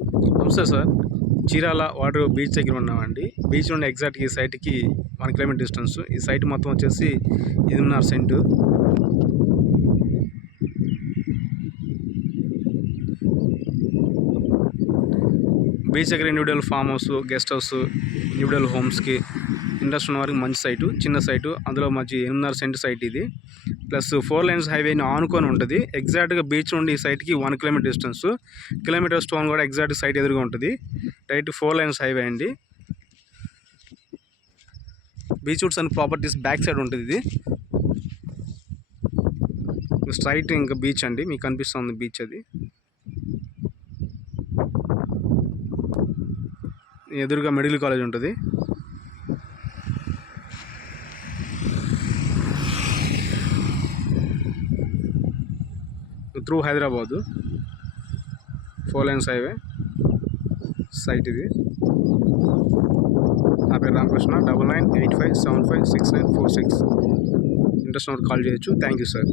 నమస్తే సార్. Chirala water beach దగ్గర ఉన్నామండి. బీచ్ నుండి ఎగ్జాక్ట్‌గా ఈ సైట్‌కి 1 కిలోమీటర్ డిస్టెన్స్. ఈ సైట్ మొత్తం వచ్చేసి 8.5 సెంటు. బీచ్ దగ్గర individual farm house, guest house, individual హోమ్స్‌కి ఇంట్రెస్ట్ ఉన్న వారికి మంచి సైటు. చిన్న సైటు. అందులో మంచి 8.5 సెంటు సైట్ ఇది. ప్లస్ 4 లైన్స్ హైవేని ఆనుకొని ఉంటుంది. ఎగ్జాక్ట్‌గా బీచ్ నుండి ఈ సైట్‌కి 1 కిలోమీటర్ డిస్టెన్స్. కిలోమీటర్ స్టోన్ కూడా ఎగ్జాక్ట్ సైట్ ఎదురుగా ఉంటుంది. రైట్ 4 లైన్స్ హైవే అండి. Beach woods and properties back side ఉంటుంది ఇది. స్ట్రైట్ ఇంకా బీచ్ అండి. మీకు కనిపిస్తుంది బీచ్ అది. ఎదురుగా మెడికల్ కాలేజ్ ఉంటుంది. Through Hyderabad 4 lines highway site ఇది. నా పేరు రామకృష్ణ. 9985756946. ఇంట్రెస్ట్ ఉన్నప్పుడు కాల్ చేయొచ్చు. Thank you sir.